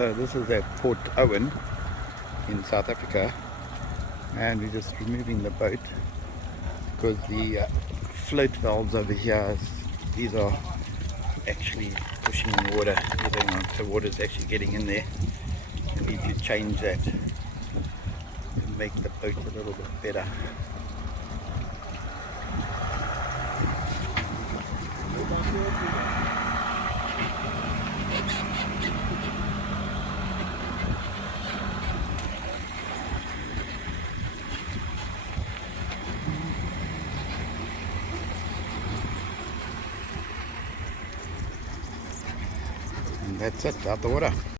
So this is at Port Owen in South Africa, and we're just removing the boat because the float valves over here, these are actually pushing the water. The water is actually getting in there. We need to change that to make the boat a little bit better. And that's it, out the water.